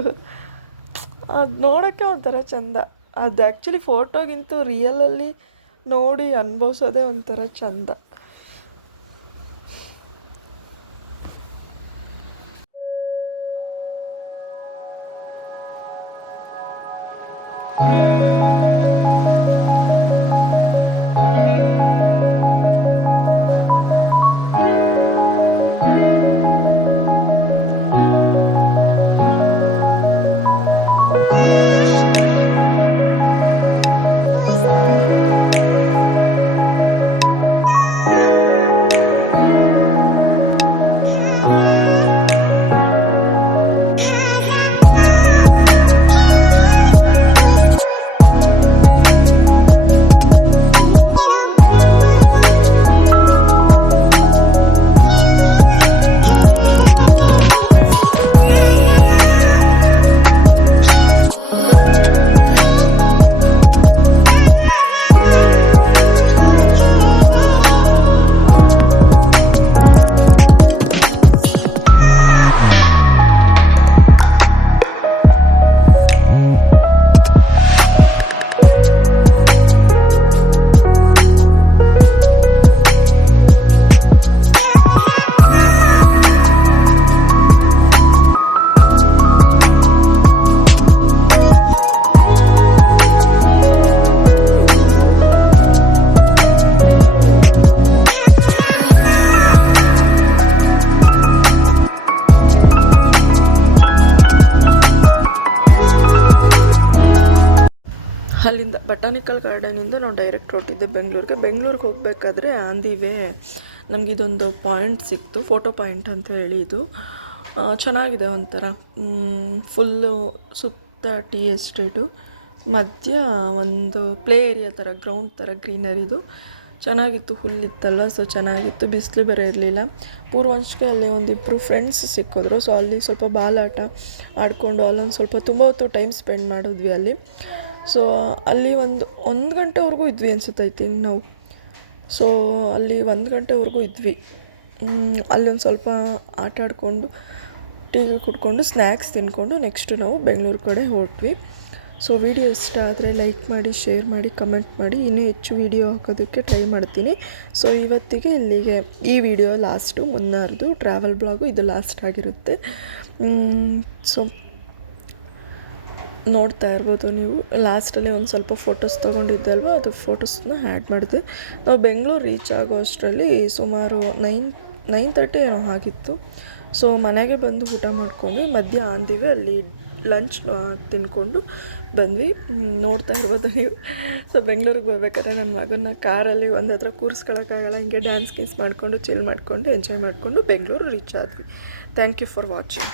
ಅದು ನೋಡೋಕ್ಕೆ ಒಂಥರ ಚೆಂದ. ಅದು ಆ್ಯಕ್ಚುಲಿ ಫೋಟೋಗಿಂತ ರಿಯಲಲ್ಲಿ ನೋಡಿ ಅನುಭವಿಸೋದೇ ಒಂಥರ ಚೆಂದ. ಅಲ್ಲಿಂದ ಬಟಾನಿಕಲ್ ಗಾರ್ಡನಿಂದ ನಾವು ಡೈರೆಕ್ಟ್ ಹೊರಟಿದ್ದೆ ಬೆಂಗಳೂರಿಗೆ ಹೋಗಬೇಕಾದ್ರೆ ಆನ್ ದಿ ವೇ ನಮಗಿದೊಂದು ಪಾಯಿಂಟ್ ಸಿಕ್ತು, ಫೋಟೋ ಪಾಯಿಂಟ್ ಅಂತ ಹೇಳಿ. ಇದು ಚೆನ್ನಾಗಿದೆ, ಒಂಥರ ಫುಲ್ಲು ಸುತ್ತ ಟೀ ಎಸ್ಟೇಟು, ಮಧ್ಯ ಒಂದು ಪ್ಲೇ ಏರಿಯಾ ಥರ, ಗ್ರೌಂಡ್ ಥರ ಗ್ರೀನರಿದು ಚೆನ್ನಾಗಿತ್ತು. ಹುಲ್ಲಿತ್ತಲ್ವ, ಸೊ ಚೆನ್ನಾಗಿತ್ತು. ಬಿಸಿಲು ಬೇರೆ ಇರಲಿಲ್ಲ. ಪೂರ್ವಾಂಶಕ್ಕೆ ಅಲ್ಲಿ ಒಂದಿಬ್ಬರು ಫ್ರೆಂಡ್ಸ್ ಸಿಕ್ಕಿದ್ರು. ಸೊ ಅಲ್ಲಿ ಸ್ವಲ್ಪ ಬಾಲಾಟ ಆಡಿಕೊಂಡು ಅಲ್ಲೊಂದು ಸ್ವಲ್ಪ ತುಂಬ ಹೊತ್ತು ಟೈಮ್ ಸ್ಪೆಂಡ್ ಮಾಡಿದ್ವಿ ಅಲ್ಲಿ. ಸೊ ಅಲ್ಲಿ ಒಂದು ಗಂಟೆವರೆಗೂ ಇದ್ವಿ ಅನಿಸುತ್ತೆ, ಐ ಥಿಂಕ್ ನಾವು. ಸೊ ಅಲ್ಲಿ 1 ಗಂಟೆವರೆಗೂ ಇದ್ವಿ. ಅಲ್ಲಿ ಒಂದು ಸ್ವಲ್ಪ ಆಟ ಆಡಿಕೊಂಡು ಟೀ ಕುಡ್ಕೊಂಡು ಸ್ನ್ಯಾಕ್ಸ್ ತಿಂದ್ಕೊಂಡು ನೆಕ್ಸ್ಟು ನಾವು ಬೆಂಗಳೂರು ಕಡೆ ಹೊರಟ್ವಿ. ಸೊ ವಿಡಿಯೋ ಇಷ್ಟ ಆದರೆ ಲೈಕ್ ಮಾಡಿ, ಶೇರ್ ಮಾಡಿ, ಕಮೆಂಟ್ ಮಾಡಿ. ಇನ್ನೂ ಹೆಚ್ಚು ವಿಡಿಯೋ ಹಾಕೋದಕ್ಕೆ ಟ್ರೈ ಮಾಡ್ತೀನಿ. ಸೊ ಇವತ್ತಿಗೆ ಇಲ್ಲಿಗೆ ಈ ವಿಡಿಯೋ ಲಾಸ್ಟು. ಮುನ್ನಾರ್ದು ಟ್ರಾವೆಲ್ ಬ್ಲಾಗು ಇದು ಲಾಸ್ಟ್ ಆಗಿರುತ್ತೆ. ಸೊ ನೋಡ್ತಾ ಇರ್ಬೋದು ನೀವು. ಲಾಸ್ಟಲ್ಲಿ ಒಂದು ಸ್ವಲ್ಪ ಫೋಟೋಸ್ ತೊಗೊಂಡಿದ್ದೆ ಅಲ್ವ, ಅದು ಫೋಟೋಸ್ನ ಆ್ಯಡ್ ಮಾಡಿದೆ. ನಾವು ಬೆಂಗಳೂರು ರೀಚ್ ಆಗೋ ಅಷ್ಟರಲ್ಲಿ ಸುಮಾರು 9:30 ಏನೋ ಆಗಿತ್ತು. ಸೊ ಮನೆಗೆ ಬಂದು ಊಟ ಮಾಡ್ಕೊಂಡ್ವಿ. ಮಧ್ಯ ಆಂದಿವೆ ಅಲ್ಲಿ ಲಂಚ್ ತಿನ್ಕೊಂಡು ಬಂದ್ವಿ. ನೋಡ್ತಾ ಇರ್ಬೋದು ನೀವು. ಸೊ ಬೆಂಗಳೂರಿಗೆ ಹೋಗ್ಬೇಕಾದ್ರೆ ನನ್ನ ಮಗನ ಕಾರಲ್ಲಿ ಒಂದು ಹತ್ರ ಕೂರಿಸ್ಕೊಳಕ್ಕಾಗಲ್ಲ, ಹಿಂಗೆ ಡ್ಯಾನ್ಸ್ ಗೀನ್ಸ್ ಮಾಡಿಕೊಂಡು ಚಿಲ್ ಮಾಡಿಕೊಂಡು ಎಂಜಾಯ್ ಮಾಡಿಕೊಂಡು ಬೆಂಗಳೂರು ರೀಚ್ ಆದ್ವಿ. Thank you for watching.